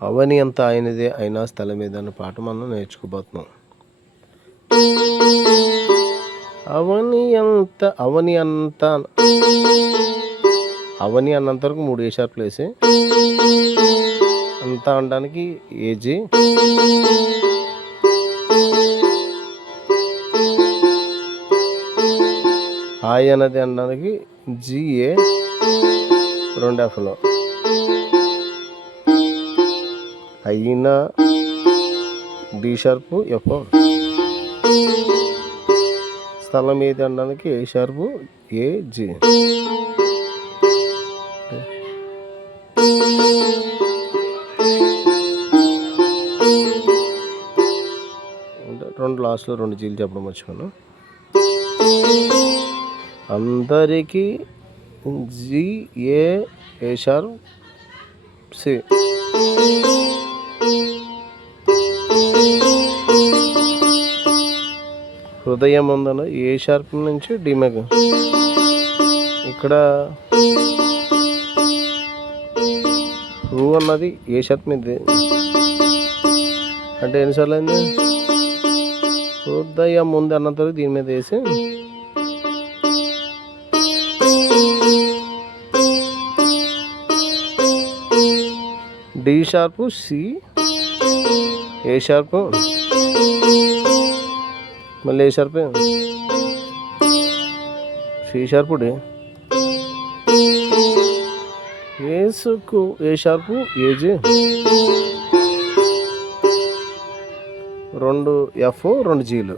అవని అంత ఆయనదే అయినా స్థలం ఏదన్న పాట మనం నేర్చుకోబోతున్నాం. అవని అంత అవని అంత అవని అన్నంత వరకు 3 ఏ షార్ప్‌లు వేసి అంత అనడానికి ఏజీ, హాయ్ అన్నది అనడానికి జిఏ 2 ఎఫ్‌లో, అయినా డి షార్ప్ ఎఫ్, స్థలం ఏది అనడానికి ఏ షార్ప్ ఏ జి. అంటే 2 లాస్ట్లో 2 జీలు చెప్పడం మర్చిపోయాను. అందరికీ జి ఏ షార్ప్ సి. హృదయం ఉందన్న ఏ షార్ప్ నుంచి డి మెగా. ఇక్కడ హృ అన్నది ఏ షార్ప్ మీద అంటే ఎన్నిసార్లు అయింది? హృదయం ఉంది అన్నంత వరకు దీని మీద వేసి D sharp C, A sharp, మళ్ళీ A sharp, C sharp, D, ఏసుకు ఏ షార్ప్ ఏజీ, 2 ఎఫ్ 2 జీలు.